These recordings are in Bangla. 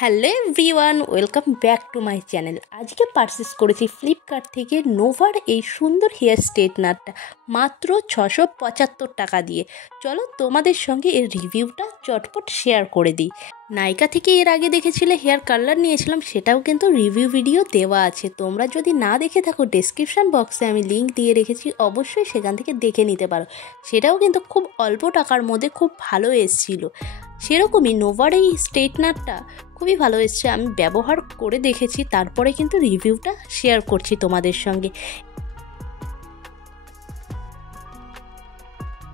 Hello everyone, welcome back to my channel. আজকে পারচেস করেছি ফ্লিপকার্ট থেকে নোভার এই সুন্দর হেয়ার স্ট্রেটনারটা মাত্র 675 টাকা দিয়ে। চলো তোমাদের সঙ্গে এর রিভিউটা চটপট শেয়ার করে দিই। নাইকা থেকে এর আগে দেখেছিলে হেয়ার কালার নিয়েছিলাম, সেটাও কিন্তু রিভিউ ভিডিও দেওয়া আছে। তোমরা যদি না দেখে থাকো ডেসক্রিপশান বক্সে আমি লিঙ্ক দিয়ে রেখেছি, অবশ্যই সেখান থেকে দেখে নিতে পারো। সেটাও কিন্তু খুব অল্প টাকার মধ্যে খুব ভালো এসেছিলো। সেরকমই নোভার এই স্ট্রেটনারটা খুবই ভালো এসছে, আমি ব্যবহার করে দেখেছি, তারপরে কিন্তু রিভিউটা শেয়ার করছি তোমাদের সঙ্গে।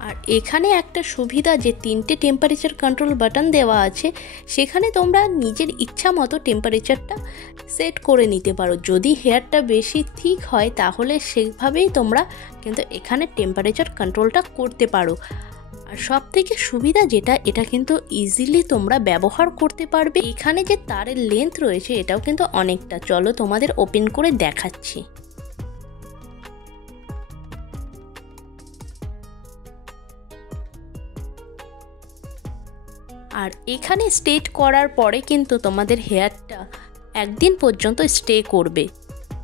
আর এখানে একটা সুবিধা যে 3টে টেম্পারেচার কন্ট্রোল বাটন দেওয়া আছে, সেখানে তোমরা নিজের ইচ্ছা মতো টেম্পারেচারটা সেট করে নিতে পারো। যদি হেয়ারটা বেশি থিক হয় তাহলে সেভাবেই তোমরা কিন্তু এখানে টেম্পারেচার কন্ট্রোলটা করতে পারো। আর সব থেকে সুবিধা যেটা, এটা কিন্তু ইজিলি তোমরা ব্যবহার করতে পারবে। এখানে যে তারের লেন্থ রয়েছে এটাও কিন্তু অনেকটা। চলো তোমাদের ওপেন করে দেখাচ্ছি। আর এখানে স্ট্রেট করার পরে কিন্তু তোমাদের হেয়ারটা একদিন পর্যন্ত স্টে করবে,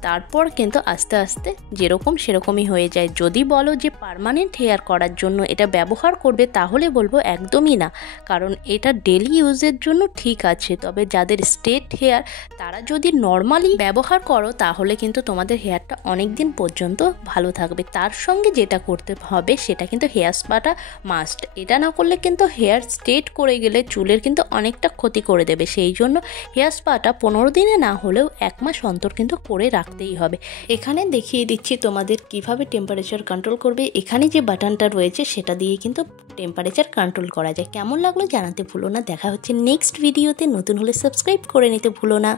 তারপর কিন্তু আস্তে আস্তে যেরকম সেরকমই হয়ে যায়। যদি বলো যে পার্মানেন্ট হেয়ার করার জন্য এটা ব্যবহার করবে, তাহলে বলবো একদমই না, কারণ এটা ডেলি ইউজের জন্য ঠিক আছে। তবে যাদের স্ট্রেট হেয়ার তারা যদি নর্মালি ব্যবহার করো তাহলে কিন্তু তোমাদের হেয়ারটা অনেক দিন পর্যন্ত ভালো থাকবে। তার সঙ্গে যেটা করতে হবে সেটা কিন্তু হেয়ার স্পাটা মাস্ট। এটা না করলে কিন্তু হেয়ার স্ট্রেট করে গেলে চুলের কিন্তু অনেকটা ক্ষতি করে দেবে। সেই জন্য হেয়ার স্পাটা 15 দিনে না হলেও 1 মাস অন্তর কিন্তু করে রাখতেই হবে। এখানে দেখিয়ে দিচ্ছি তোমাদের কিভাবে টেম্পারেচার কন্ট্রোল করবে। এখানে যে বাটনটা রয়েছে সেটা দিয়ে কিন্তু টেম্পারেচার কন্ট্রোল করা যায়। কেমন লাগলো জানাতে ভুলো না। দেখা হচ্ছে নেক্সট ভিডিওতে। নতুন হলে সাবস্ক্রাইব করে নিতে ভুলো না।